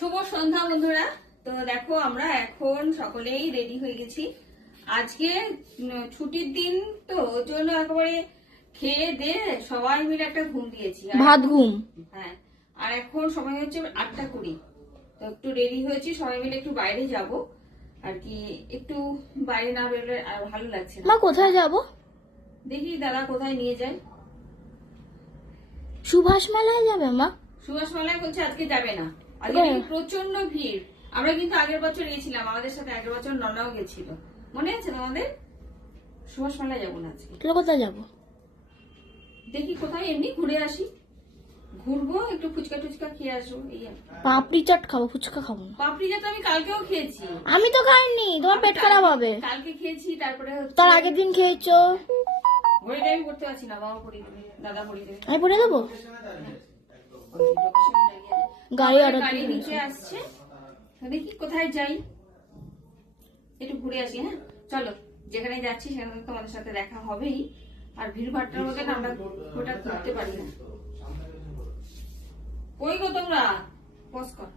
শুভ সন্ধ্যা বন্ধুরা। তো দেখো আমরা এখন সকলেই রেডি হয়ে গেছি। আজকে ছুটির দিন, তো ওর জন্য একেবারে খেয়ে দিয়ে সবাই মিলে একটা ঘুম দিয়েছি, ভাত ঘুম। হ্যাঁ, আর এখন সময় হচ্ছে 8:20। তো একটু রেডি হয়েছি, সবাই মিলে একটু বাইরে যাব আর কি। একটু বাইরে না বেরোলে আর ভালো লাগছে না। মা কোথায় যাব? দেখি দাদা কোথায় নিয়ে যায়। সুভাষ মেলায় যাবে মা? সুভাষ মেলায় বলছে আজকে যাবে না, আজকে নাকি প্রচন্ড ভিড়। আমরা কিন্তু আগের বছর গেছিলাম, আমাদের সাথে আগের বছর ননাও গেছিল, মনে আছে তোমাদের? সুভাষ মেলায় যাবো না আজকে। তাহলে কোথায় যাব? দেখি কোথায় এমনি ঘুরে আসি, ঘুরবো, একটু ফুচকা টুচকা খেয়ে আসবো, এই আর কি। পাপড়ি চাট খাবো, ফুচকা খাবো না। পাপড়ি চাট আমি কালকেও খেয়েছি। আমি তো খাইনি, তোমার পেট খারাপ হবে। কালকে খেয়েছি, তারপরে হচ্ছে তার আগের দিন খেয়েছো। ঘড়িটা আমি পড়তে পারছি না, বাবা পড়িয়ে দেবে, দাদা পড়িয়ে দেবে। আমি পড়ে দেবো। গাড়ি অর্ডার গাড়ি নিচে আসছে, দেখি কোথায় যাই, একটু ঘুরে আসি। হ্যাঁ চলো, যেখানে যাচ্ছি সেখানে তোমাদের সাথে দেখা হবেই। আর ভিড় ভাট্টার মধ্যে না আমরা ওটা ঘুরতে পারি না। কই গো তোমরা? পজ কর।